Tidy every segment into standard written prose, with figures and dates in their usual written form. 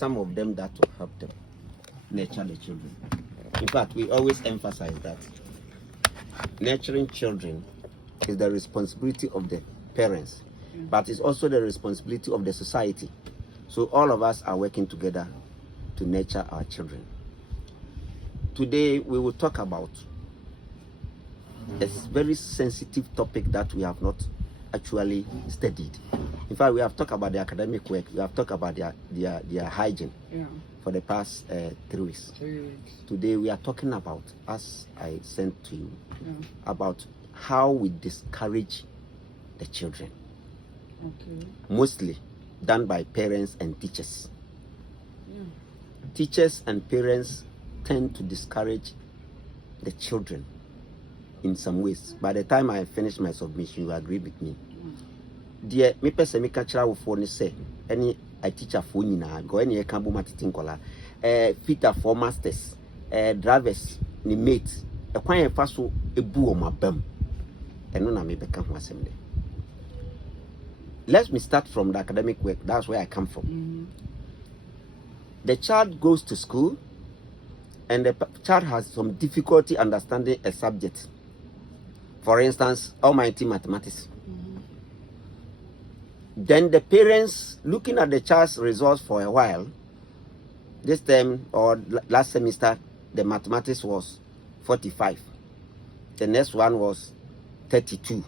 some of them that will help them nurture the children. In fact, we always emphasize that nurturing children is the responsibility of the parents, but it's also the responsibility of the society. So all of us are working together to nurture our children. Today we will talk about a very sensitive topic that we have not actually studied. In fact, we have talked about the academic work, we have talked about their hygiene for the past 3 weeks. 3 weeks. Today we are talking about, as I sent to you, about how we discourage the children. Okay. Mostly done by parents and teachers. Teachers and parents tend to discourage the children in some ways. By the time I finish my submission, you agree with me. Dear, me person me kachira wo for ni say any I teacher for nyina go any can bo matitin kola fitter for masters drivers ni mates e kwan e fa so ebu o mabam eno na me beka ho asem de. Let me start from the academic work. That's where I come from. The child goes to school and the child has some difficulty understanding a subject. For instance, almighty mathematics. Then the parents, looking at the child's results for a while, this term or last semester, the mathematics was 45. The next one was 32.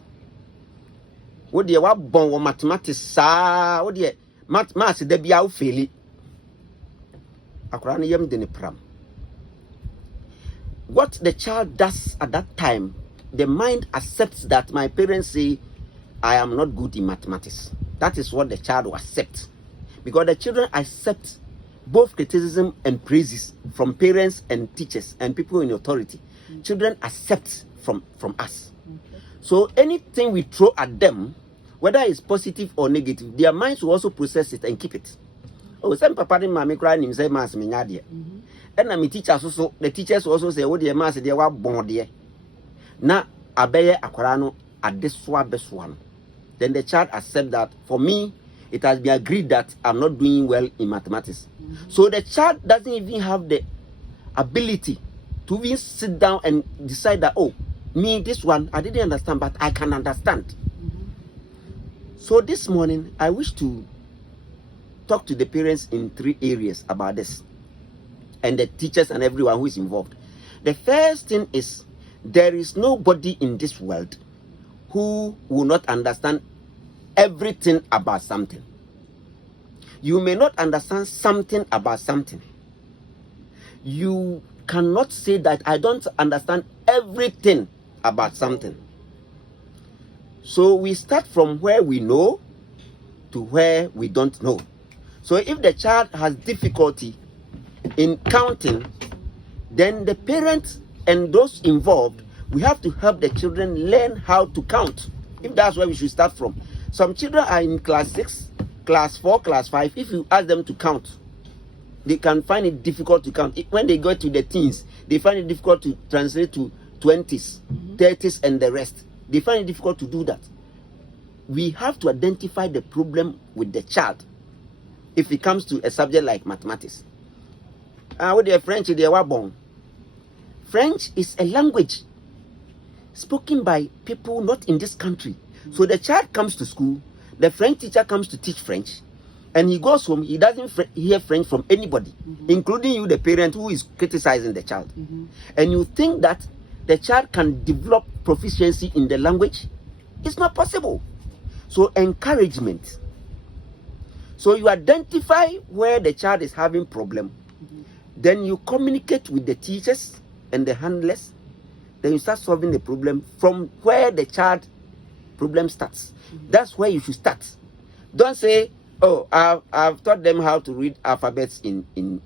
What do you want born mathematics? Sa what do you maths de bia o faili. Akrani yam de ne pram. What the child does at that time, the mind accepts that my parents say I am not good in mathematics. That is what the child will accept. Because the children accept both criticism and praises from parents and teachers and people in authority. Children accept from us. So anything we throw at them, whether it's positive or negative, their minds will also process it and keep it. Oh, some papa and mommy crying him say mass me nyade. And na me teachers also, the teachers also say, oh dear mass they were born there. Na abeye akwara no adeswa beswa. Then the child accept that for me, it has been agreed that I'm not doing well in mathematics. So the child doesn't even have the ability to even sit down and decide that, oh, me, this one, I didn't understand, but I can understand. So this morning, I wish to talk to the parents in 3 areas about this, and the teachers and everyone who is involved. The first thing is, there is nobody in this world who will not understand everything about something. You may not understand something about something. You cannot say that I don't understand everything about something. So we start from where we know to where we don't know. So if the child has difficulty in counting, then the parents and those involved, we have to help the children learn how to count. If that's where we should start from. Some children are in class 6, class 4, class 5. If you ask them to count, they can find it difficult to count. When they go to the teens, they find it difficult to translate to 20s, 30s, and the rest. They find it difficult to do that. We have to identify the problem with the child if it comes to a subject like mathematics. With the French, they were born. French is a language spoken by people not in this country. So the child comes to school, the French teacher comes to teach French, and he goes home, he doesn't hear French from anybody, including you, the parent who is criticizing the child. And you think that the child can develop proficiency in the language? It's not possible. So encouragement. So you identify where the child is having problem, then you communicate with the teachers and the handlers, then you start solving the problem from where the child problem starts. That's where you should start. Don't say, oh, I've taught them how to read alphabets in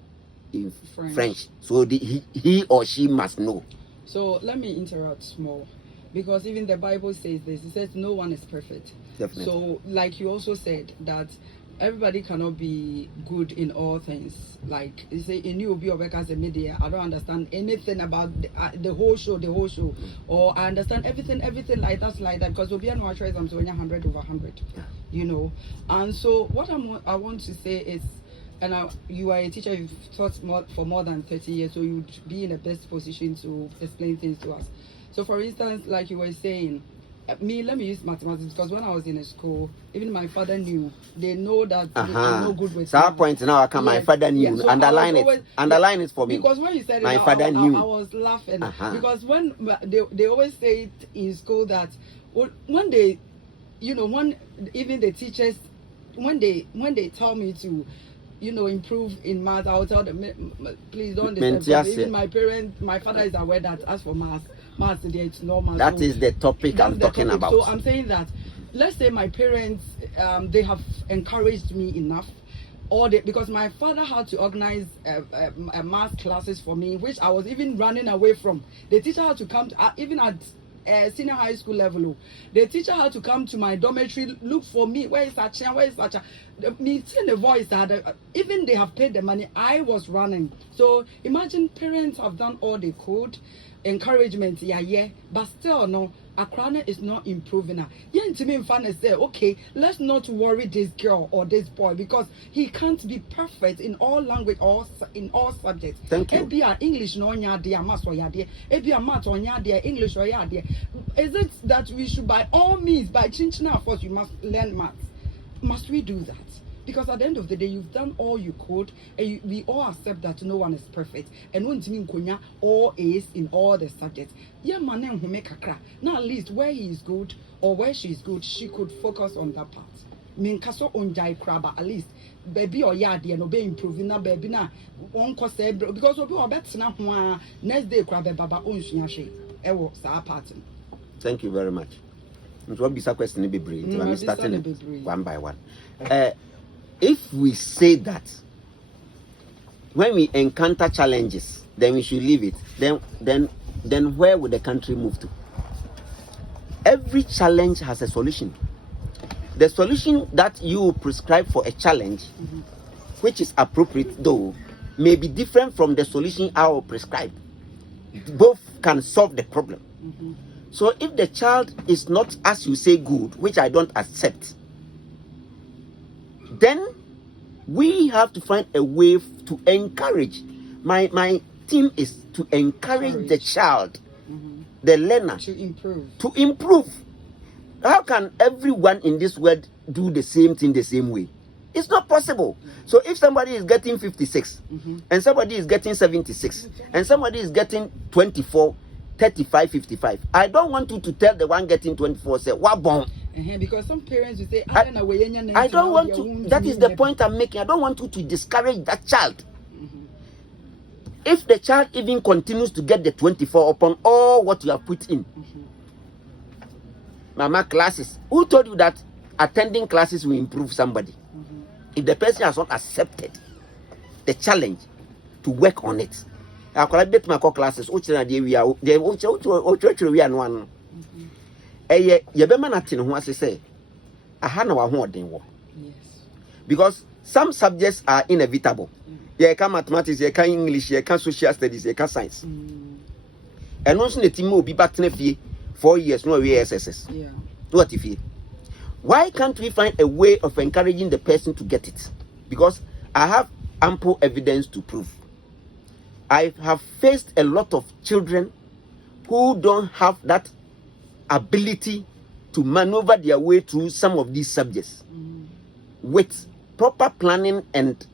French. So he or she must know. So let me interrupt small, because even the Bible says this. It says no one is perfect. Definitely. So like you also said that everybody cannot be good in all things. Like you say, in you be as a media, I don't understand anything about the whole show, or I understand everything like that. Because we are not sure I'm so 100 over 100, you know. And so what I want to say is, And you are a teacher, you've taught for more than 30 years, so you'd be in the best position to explain things to us. So, for instance, like you were saying, let me use mathematics, because when I was in a school, even my father knew. They know that I'm no good with math. Point now, I can my father knew. So underline it. Underline it for me. Because when you said my father knew. I was laughing. Because when they always say it in school that when they, when even the teachers, when they tell me to, improve in math, I'll tell them, please don't disturb me. Even my parents, my father is aware that as for math, it's normal. That is the topic I'm talking about. So I'm saying that, let's say my parents, they have encouraged me enough, because my father had to organize math classes for me, which I was even running away from. The teacher had to come to, even at senior high school level, the teacher had to come to my dormitory, look for me. Where is Acha? Where is Acha? Me seeing the voice that even they have paid the money, I was running. So imagine parents have done all they could, encouragement, but still no. Ankrah is not improving her. To me, say, okay, let's not worry this girl or this boy, because he can't be perfect in all language or in all subjects. Thank you. English no math English Is it that we should, by all means, by changing our force, we must learn math? Must we do that? Because at the end of the day, you've done all you could, and we all accept that no one is perfect. And when Timmy Konya all A's in all the subjects, man who make a now at least where he is good or where she is good, she could focus on that part. Minkaso on jai craba at least. Baby or yadi and obey improving na baby na one cause because obi or better na next day crab baba on she ewo sa pattern. Thank you very much. What be question be brief? I'm starting it one by one. If we say that when we encounter challenges, then we should leave it, then where would the country move to? Every challenge has a solution. The solution that you prescribe for a challenge, which is appropriate though, may be different from the solution I will prescribe. Both can solve the problem. So if the child is not, as you say, good, which I don't accept, then we have to find a way to encourage. My theme is to encourage the child, the learner, to improve. How can everyone in this world do the same thing the same way? It's not possible. So if somebody is getting 56 and somebody is getting 76 and somebody is getting 24, 35, 55, I don't want you to tell the one getting 24, say, what bomb? Because some parents will say, I don't want to, that is the point I'm making. I don't want you to discourage that child. If the child even continues to get the 24 upon all what you have put in, mama classes, who told you that attending classes will improve somebody? If the person has not accepted the challenge to work on it, I collaborate my classes. Which are we are we are one. Because some subjects are inevitable. You can mathematics, you can English, you can social studies, you can science. And also the team will be back 4 years, no SSS. What if you? Why can't we find a way of encouraging the person to get it? Because I have ample evidence to prove. I have faced a lot of children who don't have that ability to maneuver their way through some of these subjects. With proper planning and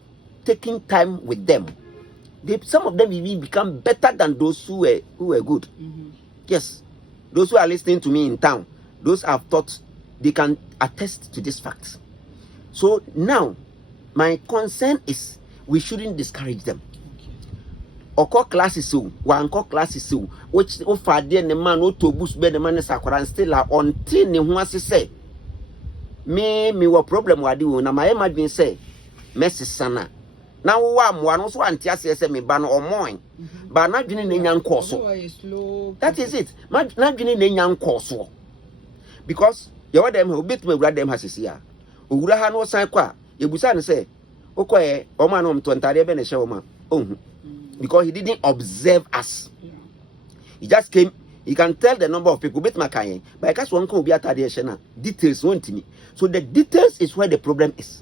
taking time with them, some of them even become better than those who were good. Yes, those who are listening to me in town, those I've taught, they can attest to this fact. So now, my concern is we shouldn't discourage them. Oko classes so, one classes so, which offer the man no to boost be the man sakura still are until ne ho ase say me were problem wadi wo na my imagine say mercy sana na wo am one so anti ase say me ba no omoin ba na dwene na nya nko so. That is it. Na dwene na nya nko so, because you them who bit me grad them has sia owura ha no san kwa yebusa ne say okoye o ma no mtontare be ne hye wo ma ohun, because he didn't observe us. He just came. He can tell the number of people, but because one can be at details won't me. So the details is where the problem is.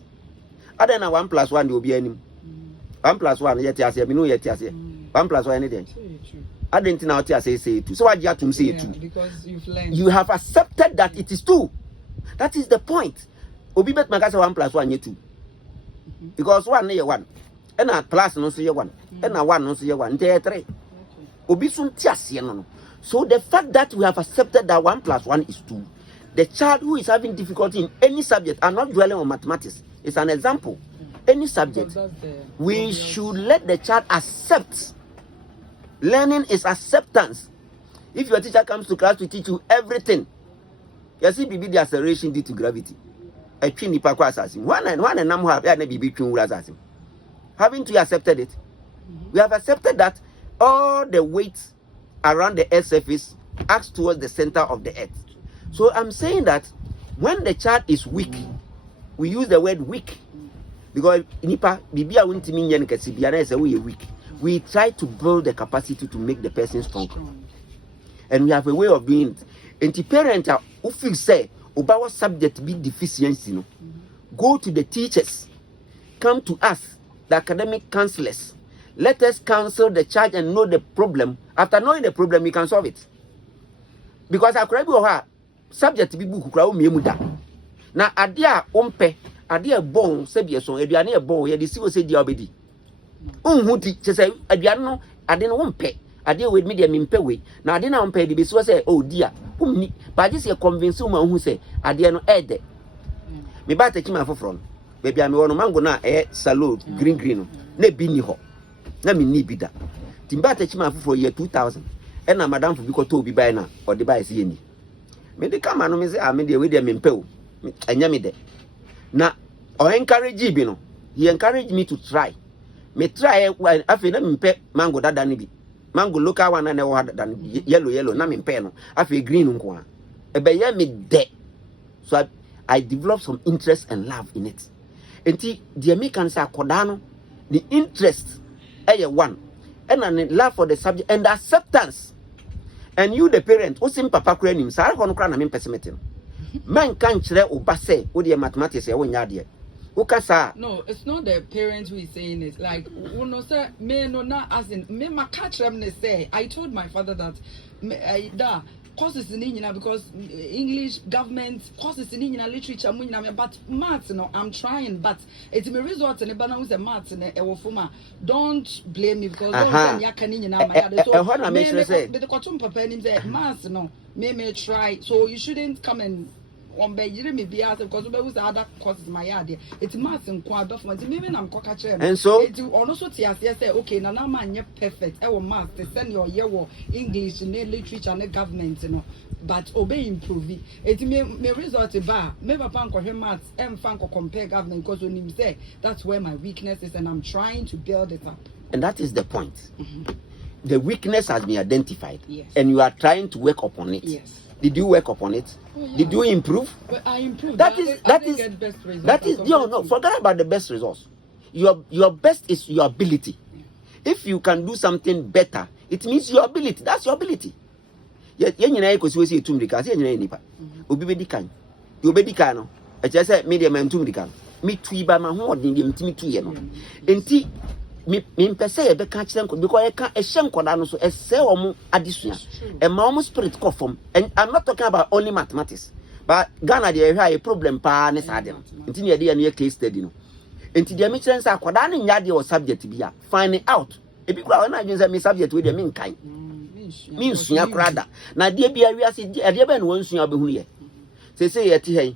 Other than 1 + 1, there will be any. 1 plus 1 yet as me no yet as 1 plus 1 anything. I didn't know what I say 2. So I just to say 2. Because you've learned. You have accepted that it is 2. That is the point. Obi bet magasa 1 plus 1 yet 2. Because 1 near 1. And a plus no say 1. And a 1 no say 1. 3. Obi sun tias no. So the fact that we have accepted that 1 plus 1 is 2. The child who is having difficulty in any subject, I'm not dwelling on mathematics. It's an example. Any subject, we should let the child accept. Learning is acceptance. If your teacher comes to class to teach you everything, you see, the acceleration due to gravity. Haven't you accepted it? We have accepted that all the weight around the earth's surface acts towards the center of the earth. So I'm saying that when the child is weak, we use the word weak because weak. We try to build the capacity to make the person strong, and we have a way of doing it. And the parent who feel say about what subject be deficiency, go to the teachers, come to us, the academic counselors. Let us counsel the child and know the problem. After knowing the problem, we can solve it. Because I could have subject to be book now adia ompe adia bon sebieso aduane e bon ye de si wo se dia obedi unhuti se aduane no ade no ompe ade we me de mempe we na ade na ompe de be so se oh dia umni ba je se convince uma hu se ade no ede me ba ta kima foforo no be bia me wono mango na salad green no na bi ni ho na me ni bi da timba ta kima foforo ye 2000 e na madam fu bi ko to bi bai na o de bai se ye ni me de kama no me se a me de we de mempe o enya me de na o encourage bi no he encouraged me to try me try afi na mempe mango dada ni bi mango local one na wo dada yellow na mempe no afi green nko a e be ye me de so I developed some interest and love in it. Enti the American say akoda no the interest one and an love for the subject and the acceptance. And you the parent who sim papa kura nim sa ko no kura na me pesimetin man kan kire oba say wo de mathematics e wonya de wo kasa. No, it's not the parents who is saying it. Like we no say me no na as in me ma catch them they say I told my father that da courses in English because English government courses in English literature but maths no I'm trying but it's my result and bana who say maths and don't blame me because don't ya can English so what I make say the cartoon papa him say maths no me try so you shouldn't come and one be you me be asked because we use other courses my yard it's maths and kwa performance me na mkoka chere and so it also tia say okay na na man perfect e wo maths te send your year wo English ne literature ne government no but obey improve it me result ba me papa nko maths em fan ko compare government because when him say that's where my weakness is and I'm trying to build it up, and that is the point. The weakness has been identified, yes, and you are trying to work upon it. Yes. Did you work upon it? Oh, yeah. Did you improve? But I improved. That is no, forget about the best results. Your best is your ability. Yeah. If you can do something better, it means your ability. That's your ability. Ye nyina ko siwe si tumrika, se nyina nipa. Obi be dikan. You be dikan no. E che say me de man tumrika. Me tui ba ma ho odin de mtimi tuye no. Enti me mpese ye be ka kire nko because ye ka ehye nkoda no so ese omo adesua e ma omo spirit ko form. And I'm not talking about only mathematics but Ghana dey hwa a problem pa ne sade no enti ne dey na case study no enti dey me kire nsa akoda ne nya dey o subject bia find it out e bi kura na adwen say me subject we dey me nkan me nsua krada na dey bia wi ase dey be na won nsua be hunu ye say ye ti hen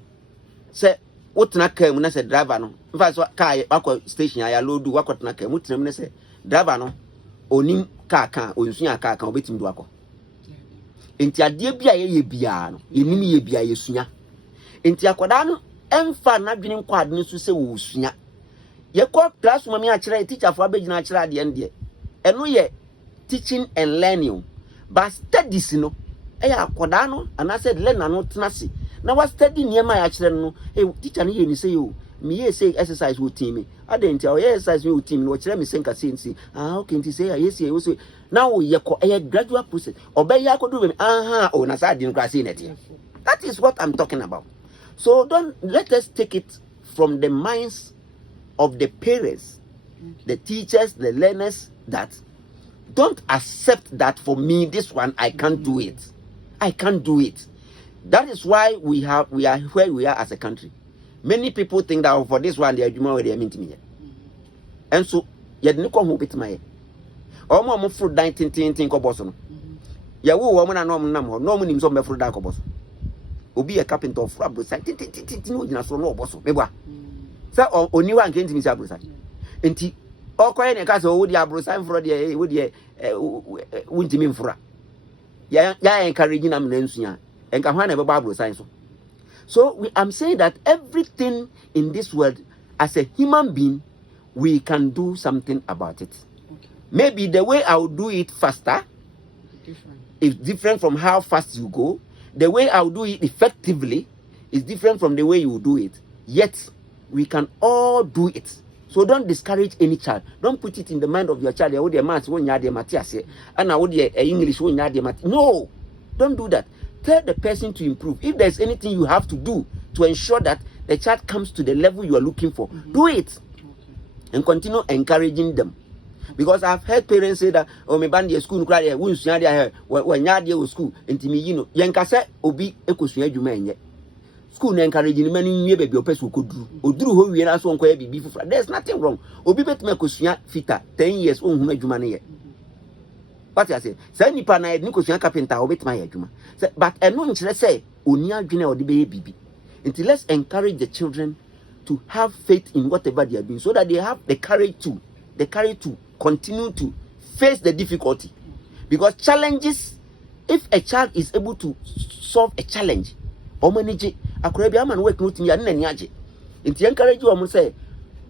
say wotena car mu na say driver no in fact car akọ station ya load wakọtena car mu tena mu na say driver no onim car kan onsuya car kan obetim do akọ enti ade bia ye bia no yenim ye bia yesuya enti akoda no emfa na dwene nkọ ade no so say wo suya ye kọ classroom me a kire teacher fo abegina kire ade ende eno ye teaching and learning but studies no ya akoda no ana said learn na no tena se na was study niema ya kire no teacher no ye ni say o me ye say exercise with team I didn't tell you exercise with team no kire me senka say okay nti say yes ye so now ye ko gradual process obey ya ko do me na say din class in it. That is what I'm talking about. So don't let us take it from the minds of the parents the teachers, the learners, that don't accept that for me, this one, I can't do it. I can't do it. That is why we are where we are as a country. Many people think that for this one, they are doing they mean to me. And so, you didn't come home with my omo fruit 19 koboso. Ya wo woman and no money so me fruit da koboso. Obi a carpenter of fruit abrosa. No gina so no oboso. Mebwa. Say oni wa nke ntimi say abrosa. Enti okoye ne ka say wo di abrosa mfro de wo de wuntimi mfra. Ya encourage na me nsuya. Enka hwan na be abrosa so. So I'm saying that everything in this world, as a human being, we can do something about it. Okay. Maybe the way I'll do it faster is different from how fast you go. The way I'll do it effectively is different from the way you do it. Yet, we can all do it. So don't discourage any child. Don't put it in the mind of your child. No, don't do that. Tell the person to improve. If there's anything you have to do to ensure that the child comes to the level you are looking for, do it. And continue encouraging them. Because I've heard parents say that, oh, me band school, when you're school, and to me, you know, Yankasa, Obi, Ecosia, you may school encouraging many new baby or person could do, or do who we are so before. There's nothing wrong. Obi bet me Cosia fita 10 years old, who made you money. What I say, Sandy Pana, Nicosia Carpenter, or bet my juma. But I know, let's say, Unia Junior or the baby. Until let's encourage the children to have faith in whatever they are doing, so that they have the courage to continue to face the difficulty. Because challenges, if a child is able to solve a challenge or manage it, a man work with me and encourage you, say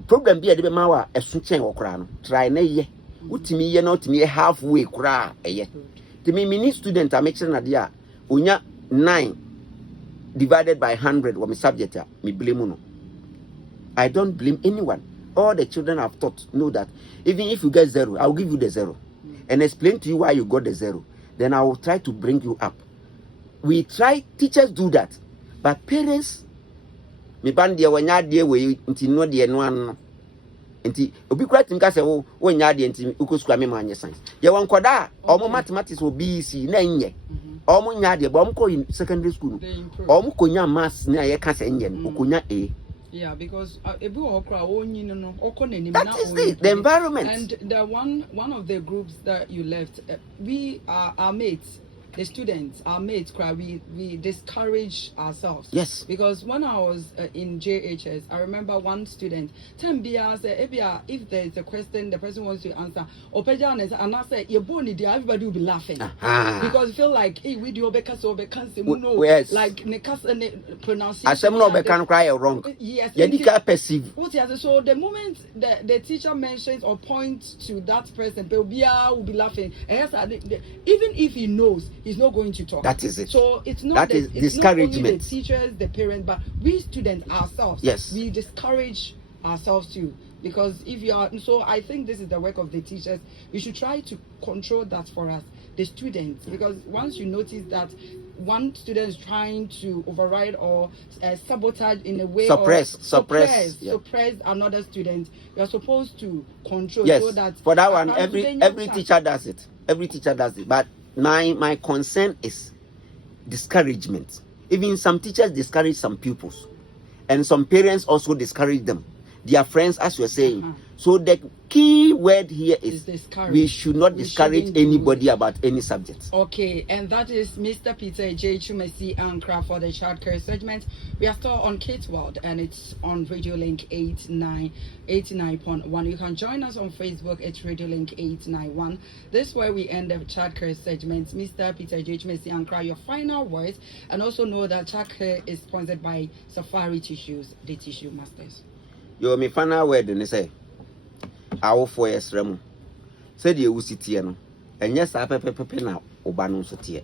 problem be a demawa a switching or crown. Try nay, with me, you're not me halfway cry. To me, many students are making an idea. Unya 9 divided by 100 or me subject, me blame. I don't blame anyone. All the children I've taught know that even if you get 0, I'll give you the 0 and explain to you why you got the 0. Then I will try to bring you up. We try, teachers do that, but parents, me bandia when ya dear way until no dear no one. Until obi quite think I say, oh, when ya dear until you could scram my science. Ya one quada, or mathematics will be see, nay, or monya dear bomb in secondary school, or mukonya mass near your cancer engine, ukunya A. Yeah, because that is the environment. And the one of the groups that you left, we are our mates, the students, our mates, we discourage ourselves. Yes. Because when I was in JHS, I remember one student, if there is a question the person wants to answer, and I say, everybody will be laughing. Because feel like, hey, we do no, yes. like pronunciation. I no can cry wrong. Yes. Perceive. So the moment the teacher mentions or points to that person, will be laughing. Even if he knows, he's not going to talk. That is it. So it's not that is discouragement. Not only the teachers, the parents, but we students ourselves. Yes. We discourage ourselves too. Because if you are, so I think this is the work of the teachers. We should try to control that for us, the students. Because once you notice that one student is trying to override or sabotage in a way, suppress another student, you are supposed to control. Yes. So that for that one, every teacher does it. Every teacher does it. But my concern is discouragement. Even some teachers discourage some pupils, and some parents also discourage them, their friends, as you're saying. So the key word here is we should not discourage anybody about any subject. Okay, and that is Mr. Peter J. Twumasi Ankrah for the childcare segment. We are still on Kids World, and it's on Radio Link 89.1. You can join us on Facebook. It's Radio Link 891. This is where we end the childcare segment. Mr. Peter J. Twumasi Ankrah, your final words, and also know that childcare is sponsored by Safari Tissues, the tissue masters. Yo, me final word and say, our 4 years remo. Said you sit here no, and yes, I pepe now, Obano Sotia.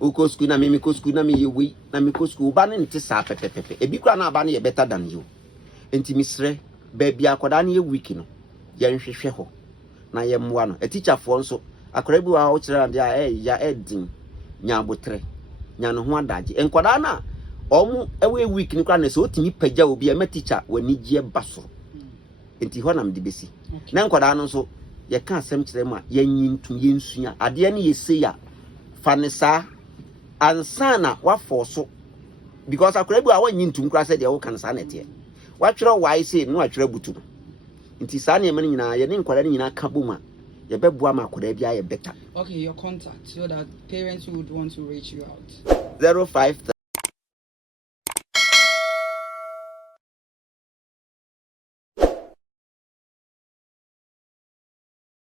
Uko school na me school na me you na me school banning tisa pepe. A big one abani better than you. Intimisre, baby, I could only a week no. Yan sheho. Na yam one, a teacher for so, a crebu out around ya edding, Nyabotre, Yan one daji, and Quadana. Almost every week in Cranes, so to me, Peja will be a teacher when need ye bustle. nti ho nam de besi na nkwada no so ye ka asem kire mu a yanyintum yensua ade ne yese ya fa ne sa ansana wa forso because akora bi a wanyintum kura se de wo kan sa na tie wa twere wai se no atwere butu nti sa na yema nyina ye ne nkwada nyina ka boma ye beboa ma akora bi aye better. Okay, your contact so that parents would want to reach you out. 05